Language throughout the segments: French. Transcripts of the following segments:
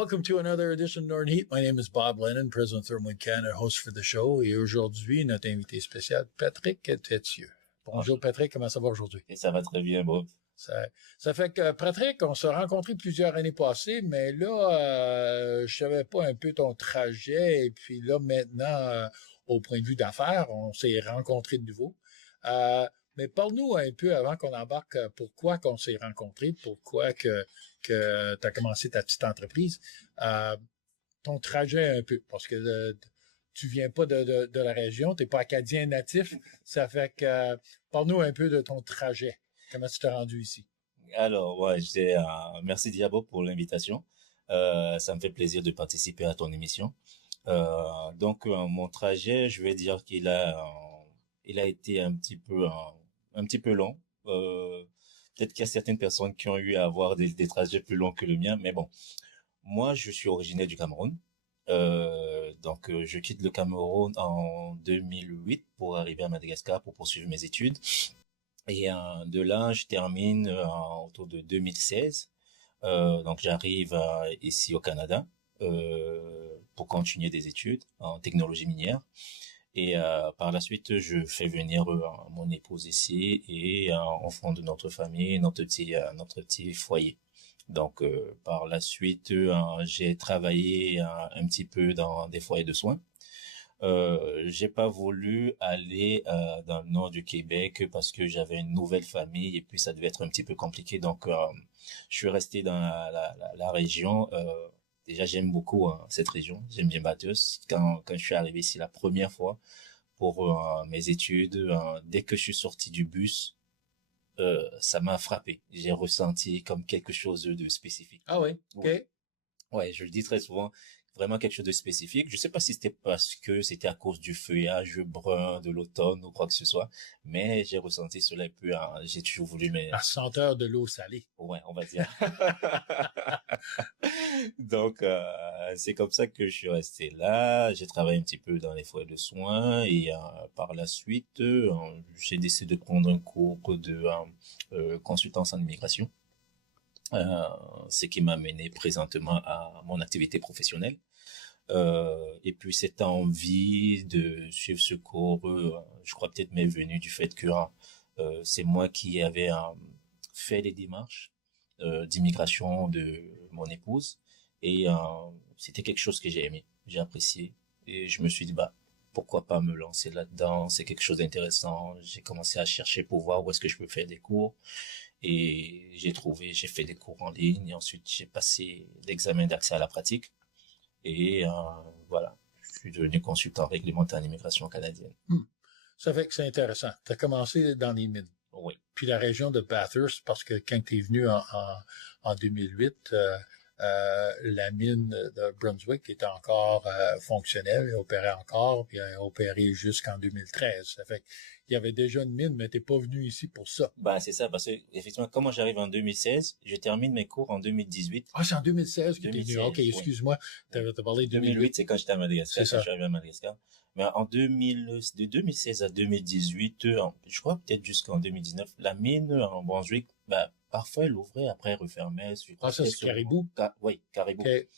Welcome to another edition of Northern Heat. My name is Bob Lennon, President of Thermoid Canada, host for the show. Et aujourd'hui, notre invité spécial, Patrick Tétieux. Bonjour Patrick, comment ça va aujourd'hui? Et ça va très bien, Bob. Ça fait que, Patrick, on s'est rencontrés plusieurs années passées, mais là, je savais pas un peu ton trajet. Et puis là, maintenant, au point de vue d'affaires, on s'est rencontrés de nouveau. Mais parle-nous un peu avant qu'on embarque, pourquoi qu'on s'est rencontrés, pourquoi que tu as commencé ta petite entreprise. Ton trajet un peu, parce que tu viens pas de la région, t'es pas acadien natif, ça fait que parle-nous un peu de ton trajet. Comment tu t'es rendu ici? Alors, merci Diabo pour l'invitation. Ça me fait plaisir de participer à ton émission. Donc, mon trajet, je vais dire qu'il a été un petit peu long. Peut-être qu'il y a certaines personnes qui ont eu à avoir des trajets plus longs que le mien, mais bon. Moi, je suis originaire du Cameroun. Donc, je quitte le Cameroun en 2008 pour arriver à Madagascar pour poursuivre mes études. Et de là, je termine autour de 2016. Donc, j'arrive ici au Canada pour continuer des études en technologie minière. Et par la suite, je fais venir mon épouse ici et on fonde notre famille, notre petit foyer. Donc, par la suite, j'ai travaillé un petit peu dans des foyers de soins. J'ai pas voulu aller dans le nord du Québec parce que j'avais une nouvelle famille et puis ça devait être un petit peu compliqué. Donc, je suis resté dans la région. Déjà, j'aime beaucoup cette région. J'aime bien Bathurst. Quand je suis arrivé ici la première fois pour mes études, dès que je suis sorti du bus, ça m'a frappé. J'ai ressenti comme quelque chose de spécifique. Ah oui, OK. Ouais, je le dis très souvent, vraiment quelque chose de spécifique. Je sais pas si c'était parce que c'était à cause du feuillage brun de l'automne ou quoi que ce soit, mais j'ai ressenti cela et puis j'ai toujours voulu La senteur de l'eau salée. Ouais, on va dire. Donc, c'est comme ça que je suis resté là. J'ai travaillé un petit peu dans les foyers de soins et par la suite, j'ai décidé de prendre un cours de consultance en immigration. Ce qui m'a mené présentement à mon activité professionnelle. Et puis cette envie de suivre ce cours, je crois peut-être m'est venue du fait que c'est moi qui avais fait les démarches d'immigration de mon épouse et c'était quelque chose que j'ai aimé, j'ai apprécié et je me suis dit pourquoi pas me lancer là-dedans, c'est quelque chose d'intéressant. J'ai commencé à chercher pour voir où est-ce que je peux faire des cours et j'ai fait des cours en ligne et ensuite j'ai passé l'examen d'accès à la pratique et voilà, je suis devenu consultant réglementaire en immigration canadienne. Ça fait que c'est intéressant. Tu as commencé dans les mines. Oui. Puis la région de Bathurst, parce que quand tu es venu en 2008, la mine de Brunswick était encore fonctionnelle, elle opérait encore, puis elle a opéré jusqu'en 2013. Ça fait qu'il y avait déjà une mine, mais t'es pas venu ici pour ça. C'est ça, parce que effectivement, comment j'arrive en 2016, je termine mes cours en 2018. Ah, c'est en 2016 que t'es venu. OK, excuse-moi, t'as parlé de 2008. C'est quand j'étais à Madagascar, quand je suis arrivé à Madagascar. Mais de 2016 à 2018, je crois peut-être jusqu'en 2019, la mine en Brunswick, parfois elle ouvrait, après elle refermait. Ça c'est Caribou? Oui, Caribou. Okay.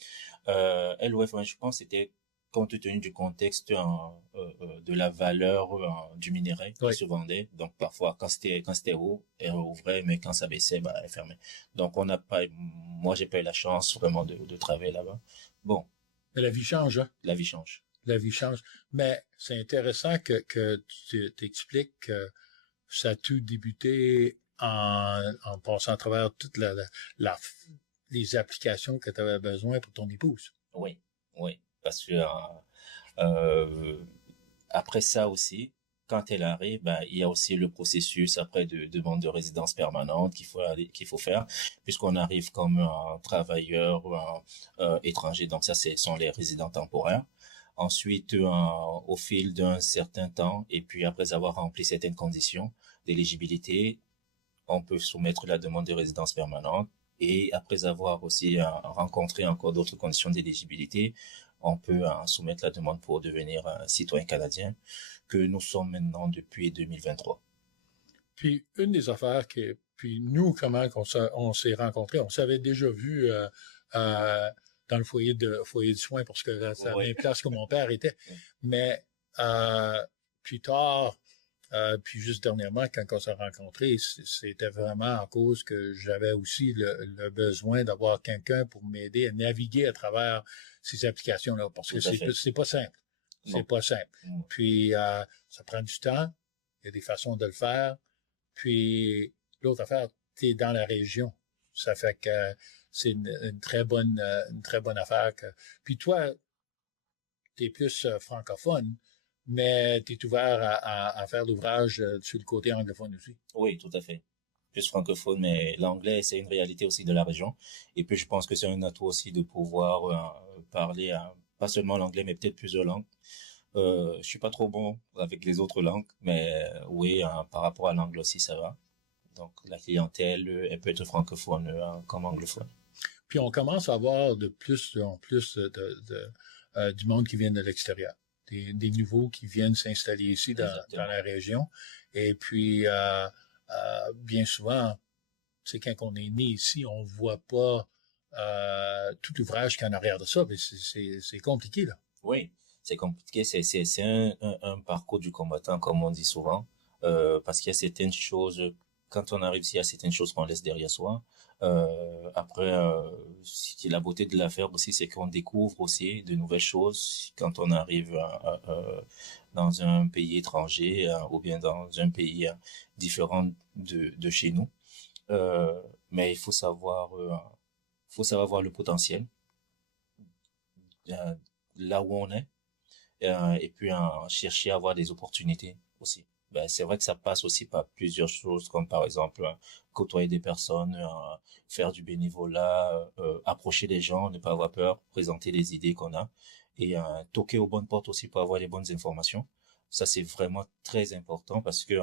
Elle ouvrait, je pense, c'était compte tenu du contexte de la valeur du minerai qui se vendait. Donc parfois, quand c'était haut, elle ouvrait, mais quand ça baissait, elle fermait. Donc moi j'ai pas eu la chance vraiment de travailler là-bas. Bon. Mais la vie change, hein? La vie change. La vie change. Mais c'est intéressant que tu t'expliques que ça a tout débuté en passant à travers toutes les applications que tu avais besoin pour ton épouse. Oui. Parce que après ça aussi, quand elle arrive, il y a aussi le processus après de demande de résidence permanente qu'il faut faire, puisqu'on arrive comme un travailleur étranger. Donc ça, ce sont les résidents temporaires. Ensuite, au fil d'un certain temps, et puis après avoir rempli certaines conditions d'éligibilité, on peut soumettre la demande de résidence permanente. Et après avoir aussi rencontré encore d'autres conditions d'éligibilité, on peut soumettre la demande pour devenir un citoyen canadien, que nous sommes maintenant depuis 2023. Puis une des affaires puis nous, comment on s'est rencontrés, on s'avait déjà vu dans dans le foyer de soins parce que c'est la Oui. même place que mon père était. Mais plus tard, puis juste dernièrement, quand on s'est rencontrés, c'était vraiment à cause que j'avais aussi le besoin d'avoir quelqu'un pour m'aider à naviguer à travers ces applications-là, parce que Tout à fait. c'est pas simple. C'est Non. pas simple. Mm. Puis ça prend du temps. Il y a des façons de le faire. Puis l'autre affaire, tu es dans la région. Ça fait que c'est une très bonne affaire. Puis toi, tu es plus francophone, mais tu es ouvert à faire l'ouvrage sur le côté anglophone aussi. Oui, tout à fait. Plus francophone, mais l'anglais, c'est une réalité aussi de la région. Et puis, je pense que c'est un atout aussi de pouvoir parler pas seulement l'anglais, mais peut-être plusieurs langues. Je suis pas trop bon avec les autres langues, mais oui, par rapport à l'anglais aussi, ça va. Donc, la clientèle, elle peut être francophone comme anglophone. Puis on commence à avoir de plus en plus du monde qui vient de l'extérieur. Des nouveaux qui viennent s'installer ici dans la région. Et puis, bien souvent, c'est quand on est né ici, on voit pas tout l'ouvrage qu'il y a en arrière de ça. Mais c'est compliqué, là. Oui, c'est compliqué. C'est un parcours du combattant, comme on dit souvent, parce qu'il y a certaines choses, quand on arrive ici, il y a certaines choses qu'on laisse derrière soi. Après, la beauté de l'affaire aussi, c'est qu'on découvre aussi de nouvelles choses quand on arrive dans un pays étranger ou bien dans un pays différent de chez nous. Mais il faut savoir voir le potentiel euh, là où on est et puis chercher à avoir des opportunités aussi. Ben, c'est vrai que ça passe aussi par plusieurs choses, comme par exemple côtoyer des personnes, faire du bénévolat, approcher les gens, ne pas avoir peur, présenter les idées qu'on a et toquer aux bonnes portes aussi pour avoir les bonnes informations. Ça, c'est vraiment très important parce que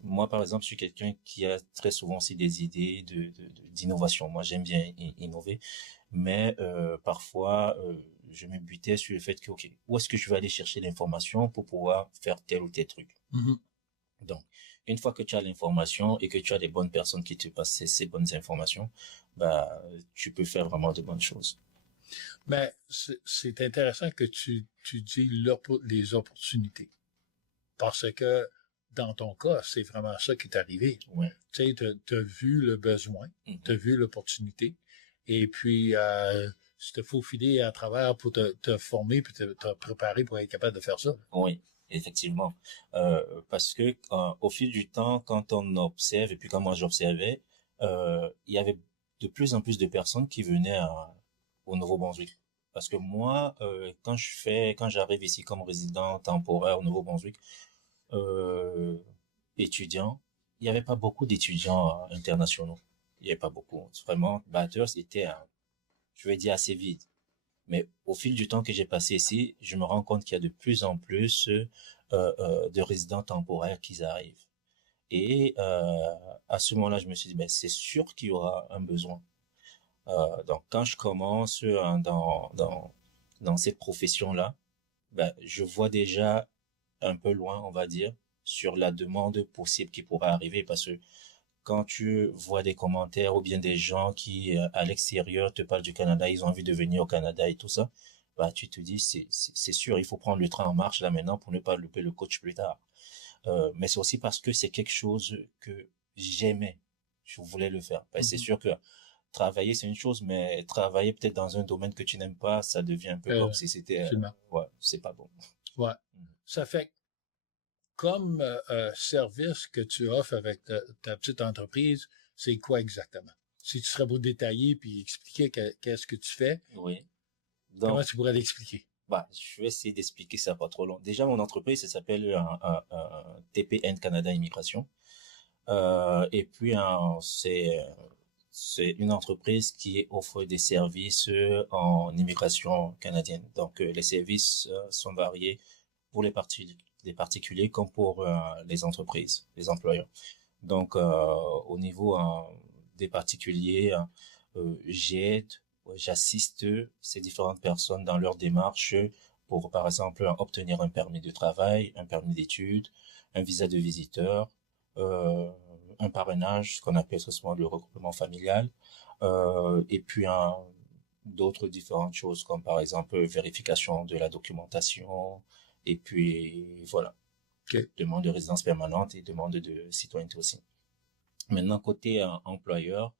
moi, par exemple, je suis quelqu'un qui a très souvent aussi des idées d'innovation. Moi, j'aime bien innover, mais parfois, je me butais sur le fait que, ok, où est-ce que je vais aller chercher l'information pour pouvoir faire tel ou tel truc? Mm-hmm. Donc, une fois que tu as l'information et que tu as des bonnes personnes qui te passent ces bonnes informations, bah, tu peux faire vraiment de bonnes choses. Mais c'est intéressant que tu dis les opportunités. Parce que dans ton cas, c'est vraiment ça qui est arrivé. Ouais. Tu sais, tu as vu le besoin, tu as vu l'opportunité, et puis tu te faufilé à travers pour te former puis te préparer pour être capable de faire ça. Oui, effectivement. Parce que au fil du temps, quand on observe, et puis quand moi j'observais, il y avait de plus en plus de personnes qui venaient au Nouveau-Brunswick. Parce que moi, quand j'arrive ici comme résident temporaire au Nouveau-Brunswick, étudiant, il n'y avait pas beaucoup d'étudiants internationaux. Il n'y avait pas beaucoup. Vraiment, Bathurst était, je vais dire, assez vide. Mais au fil du temps que j'ai passé ici, je me rends compte qu'il y a de plus en plus de résidents temporaires qui arrivent. Et à ce moment-là, je me suis dit, ben, c'est sûr qu'il y aura un besoin. Donc, quand je commence dans cette profession-là, ben, je vois déjà un peu loin, on va dire, sur la demande possible qui pourrait arriver parce que quand tu vois des commentaires ou bien des gens qui, à l'extérieur, te parlent du Canada, ils ont envie de venir au Canada et tout ça, bah, tu te dis, c'est sûr, il faut prendre le train en marche là maintenant pour ne pas louper le coach plus tard. Mais c'est aussi parce que c'est quelque chose que j'aimais. Je voulais le faire. Ben, c'est sûr que travailler, c'est une chose, mais travailler peut-être dans un domaine que tu n'aimes pas, ça devient un peu comme si c'était, ouais, c'est pas bon. Ouais. Ça fait comme service que tu offres avec ta petite entreprise, c'est quoi exactement? Si tu serais pour détailler puis expliquer qu'est-ce que tu fais, oui. Donc, comment tu pourrais l'expliquer? Bah, je vais essayer d'expliquer ça pas trop long. Déjà, mon entreprise, ça s'appelle TPN Canada Immigration. Et puis, c'est une entreprise qui offre des services en immigration canadienne. Donc, les services sont variés pour les particuliers comme pour les entreprises, les employeurs. Donc, au niveau des particuliers, j'aide, j'assiste ces différentes personnes dans leur démarche pour, par exemple, obtenir un permis de travail, un permis d'études, un visa de visiteur, un parrainage, ce qu'on appelle souvent le regroupement familial, et puis d'autres différentes choses, comme par exemple vérification de la documentation, et puis voilà, demande de résidence permanente et demande de citoyenneté aussi. Maintenant, côté employeur,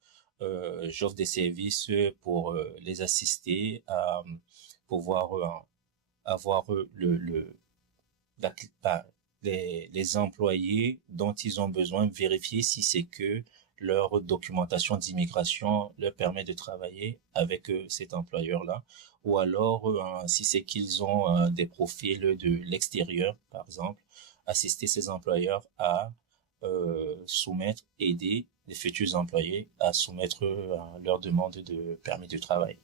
j'offre des services pour les assister à pouvoir avoir les employés dont ils ont besoin, vérifier si c'est que leur documentation d'immigration leur permet de travailler avec cet employeur-là, ou alors si c'est qu'ils ont des profils de l'extérieur, par exemple, assister ces employeurs à aider les futurs employés à soumettre leur demande de permis de travail.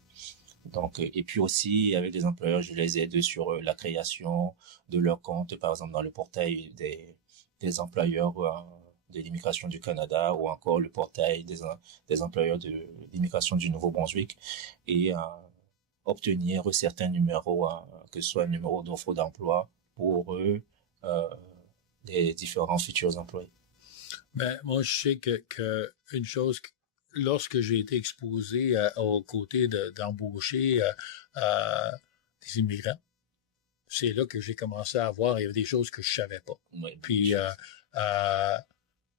Donc, et puis aussi, avec des employeurs, je les aide sur la création de leur compte, par exemple, dans le portail des employeurs de l'immigration du Canada, ou encore le portail des employeurs de l'immigration du Nouveau-Brunswick, et obtenir certains numéros, que ce soit un numéro d'offre d'emploi pour eux, les différents futurs employés. Ben, moi, je sais que une chose, lorsque j'ai été exposé au côté d'embaucher des immigrants, c'est là que j'ai commencé à voir, il y avait des choses que je savais pas. Oui, Puis,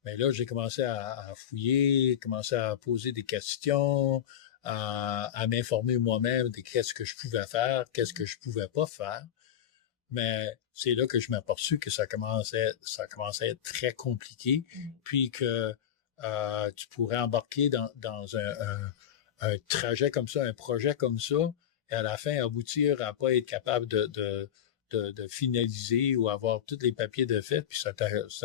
mais là, j'ai commencé à fouiller, commencé à poser des questions, à m'informer moi-même de qu'est-ce que je pouvais faire, qu'est-ce que je pouvais pas faire. Mais c'est là que je m'aperçus que ça commençait à être très compliqué, puis que tu pourrais embarquer dans un trajet comme ça, un projet comme ça, et à la fin aboutir à pas être capable de finaliser ou avoir tous les papiers de fait, puis ça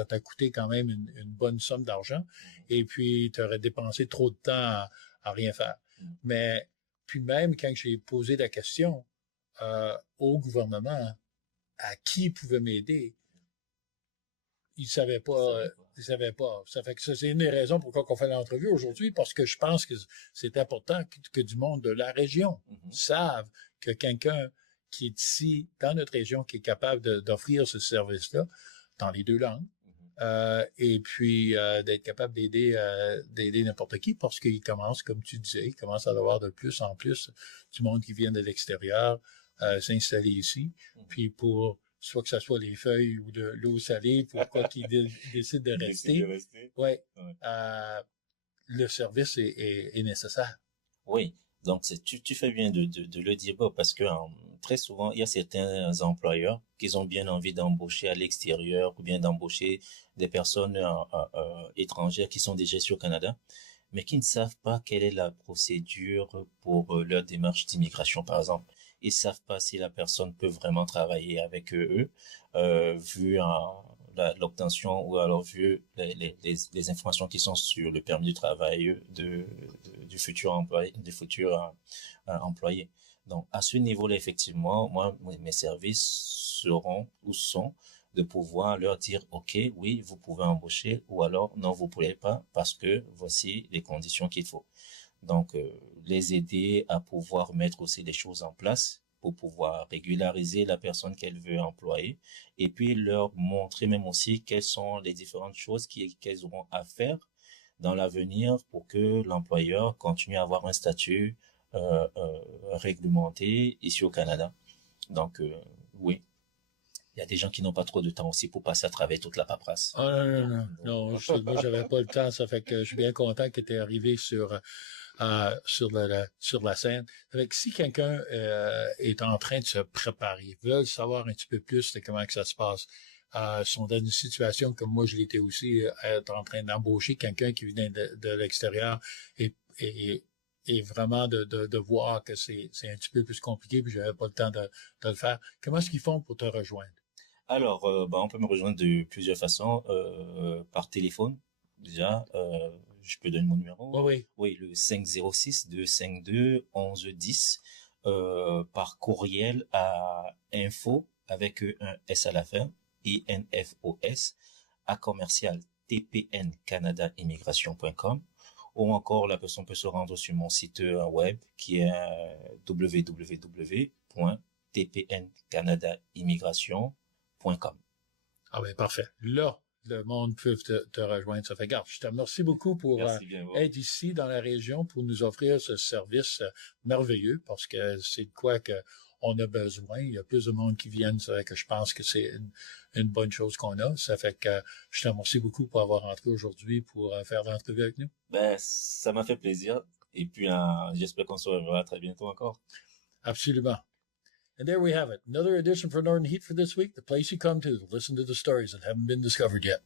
t'a coûté quand même une bonne somme d'argent, et puis tu aurais dépensé trop de temps à rien faire. Mais puis même quand j'ai posé la question au gouvernement, à qui pouvait m'aider, il savait pas. Il savait pas. Ça fait que ça, c'est une des raisons pourquoi on fait l'entrevue aujourd'hui, parce que je pense que c'est important que du monde de la région savent que quelqu'un qui est ici, dans notre région, qui est capable d'offrir ce service-là, dans les deux langues, et puis d'être capable d'aider n'importe qui, parce qu'il commence, comme tu disais, il commence à avoir de plus en plus du monde qui vient de l'extérieur s'installer ici, puis pour soit que ce soit les feuilles ou de l'eau salée, pourquoi qu'ils décident de rester. Ouais. Le service est nécessaire. Oui, donc tu fais bien de le dire, Bob, parce que très souvent, il y a certains employeurs qui ont bien envie d'embaucher à l'extérieur ou bien d'embaucher des personnes étrangères qui sont déjà sur le Canada, mais qui ne savent pas quelle est la procédure pour leur démarche d'immigration, par exemple. Ils savent pas si la personne peut vraiment travailler avec eux, vu l'obtention ou alors vu les informations qui sont sur le permis de travail du futur employé, employé. Donc, à ce niveau-là, effectivement, moi, mes services seront ou sont de pouvoir leur dire, OK, oui, vous pouvez embaucher, ou alors, non, vous pouvez pas, parce que voici les conditions qu'il faut. Donc, les aider à pouvoir mettre aussi des choses en place pour pouvoir régulariser la personne qu'elle veut employer, et puis leur montrer même aussi quelles sont les différentes choses qu'elles auront à faire dans l'avenir pour que l'employeur continue à avoir un statut réglementé ici au Canada. Donc, oui. Il y a des gens qui n'ont pas trop de temps aussi pour passer à travers toute la paperasse. Ah non, moi, j'avais pas le temps, ça fait que je suis bien content que tu es arrivé sur la scène. Ça fait que si quelqu'un est en train de se préparer, veut savoir un petit peu plus de comment que ça se passe, sont dans une situation comme moi je l'étais aussi, être en train d'embaucher quelqu'un qui vient de l'extérieur et vraiment de voir que c'est un petit peu plus compliqué, puis j'avais pas le temps de le faire. Comment est-ce qu'ils font pour te rejoindre? Alors, on peut me rejoindre de plusieurs façons. Par téléphone, déjà, je peux donner mon numéro. Oui. Oui, le 506-252-1110. Par courriel à info, avec un S à la fin, INFOS, à commercial tpncanadaimmigration.com, ou encore la personne peut se rendre sur mon site web qui est www.tpncanadaimmigration.com. Ah ben parfait. Là, le monde peut te rejoindre. Ça fait garde. Je te remercie beaucoup pour Merci bien. être ici dans la région pour nous offrir ce service merveilleux parce que c'est de quoi que on a besoin. Il y a plus de monde qui viennent. Ça fait que je pense que c'est une bonne chose qu'on a. Ça fait que je te remercie beaucoup pour avoir rentré aujourd'hui pour faire l'entrevue avec nous. Ben, ça m'a fait plaisir. Et puis, j'espère qu'on se reverra très bientôt encore. Absolument. And there we have it. Another edition for Northern Heat for this week, the place you come to listen to the stories that haven't been discovered yet.